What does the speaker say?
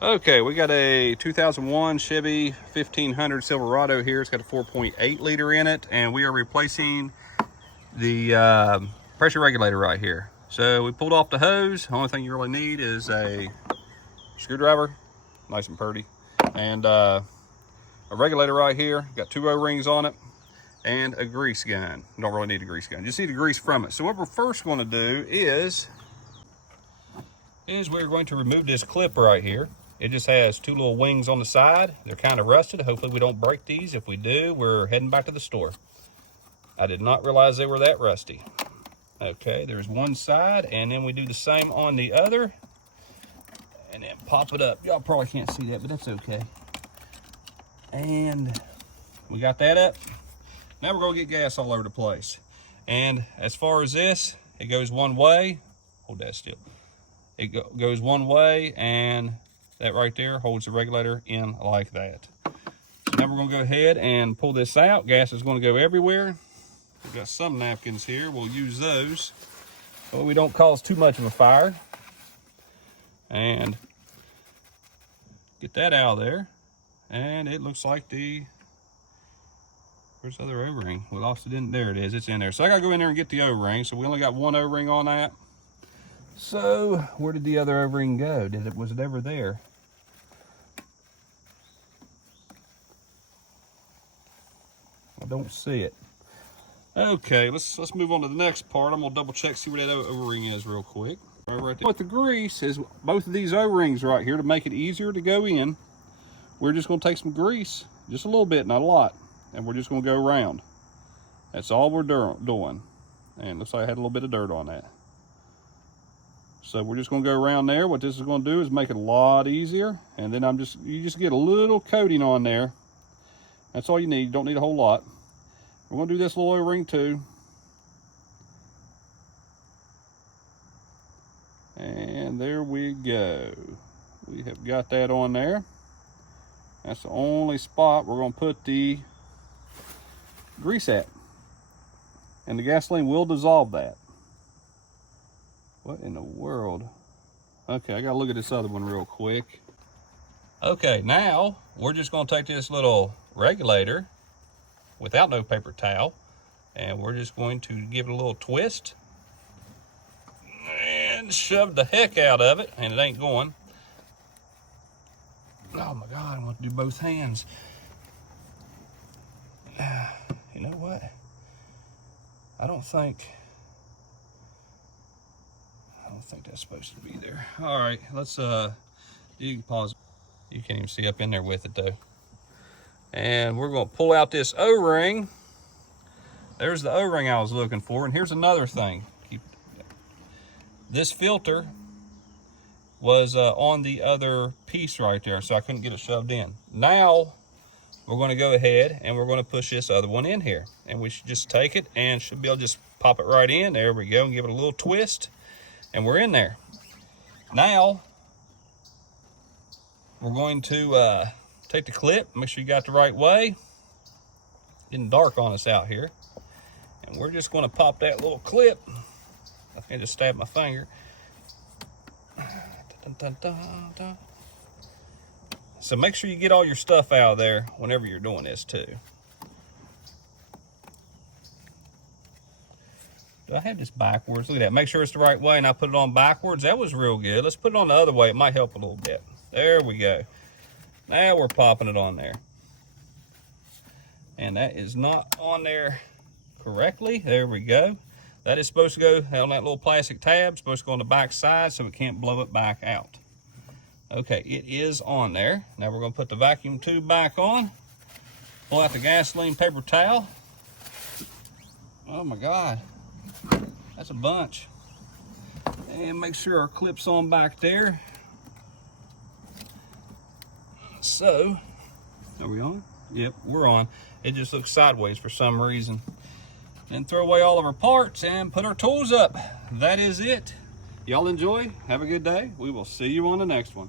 Okay, we got a 2001 Chevy 1500 Silverado here. It's got a 4.8 liter in it, and we are replacing the pressure regulator right here. So we pulled off the hose. The only thing you really need is a screwdriver, nice and pretty, and a regulator right here. Got 2 O-rings on it and a grease gun. You don't really need a grease gun, just need the grease from it. So what we're first going to do is we're going to remove this clip right here. It just has 2 little wings on the side. They're kind of rusted. Hopefully we don't break these. If we do, we're heading back to the store. I did not realize they were that rusty. Okay, there's one side, and then we do the same on the other, and then pop it up. Y'all probably can't see that, but that's okay. And we got that up. Now we're gonna get gas all over the place. And as far as this, it goes one way. Hold that still. It goes one way, and that right there holds the regulator in like that. So now we're gonna go ahead and pull this out. Gas is gonna go everywhere. We've got some napkins here. We'll use those, but we don't cause too much of a fire. And get that out of there. And it looks like where's the other O-ring? We lost it in, there it is, it's in there. So I gotta go in there and get the O-ring. So we only got 1 O-ring on that. So where did the other O-ring go? Was it ever there? I don't see it. Okay, let's move on to the next part. I'm gonna double check, see where that O-ring is real quick. Right there. With the grease is both of these O-rings right here to make it easier to go in. We're just gonna take some grease, just a little bit, not a lot, and we're just gonna go around. That's all we're doing. And looks like I had a little bit of dirt on that. So we're just gonna go around there. What this is gonna do is make it a lot easier. And then you just get a little coating on there. That's all you need. You don't need a whole lot. We're gonna do this little O-ring too. And there we go. We have got that on there. That's the only spot we're gonna put the grease at. And the gasoline will dissolve that. What in the world? Okay, I gotta look at this other one real quick. Okay, now we're just gonna take this little regulator without no paper towel, and we're just going to give it a little twist and shove the heck out of it, and it ain't going. Oh my God, I want to do both hands. You know what? I don't think that's supposed to be there. All right, let's you can pause. You can't even see up in there with it though. And we're going to pull out this O-ring. There's the O-ring I was looking for. And here's another thing. This filter was on the other piece right there, so I couldn't get it shoved in. Now we're going to go ahead and we're going to push this other one in here. And we should just take it and should be able to just pop it right in. There we go, and give it a little twist. And we're in there. Now we're going to take the clip, make sure you got the right way. Getting dark on us out here. And we're just gonna pop that little clip. I think I just stabbed my finger. Dun, dun, dun, dun. So make sure you get all your stuff out of there whenever you're doing this too. Do I have this backwards? Look at that, make sure it's the right way, and I put it on backwards. That was real good. Let's put it on the other way, it might help a little bit. There we go. Now we're popping it on there. And that is not on there correctly. There we go. That is supposed to go on that little plastic tab. Supposed to go on the back side so it can't blow it back out. Okay, it is on there. Now we're going to put the vacuum tube back on. Pull out the gasoline paper towel. Oh my God. That's a bunch. And make sure our clip's on back there. So, are we on? Yep, we're on. It just looks sideways for some reason. And throw away all of our parts and put our tools up. That is it. Y'all enjoy. Have a good day. We will see you on the next one.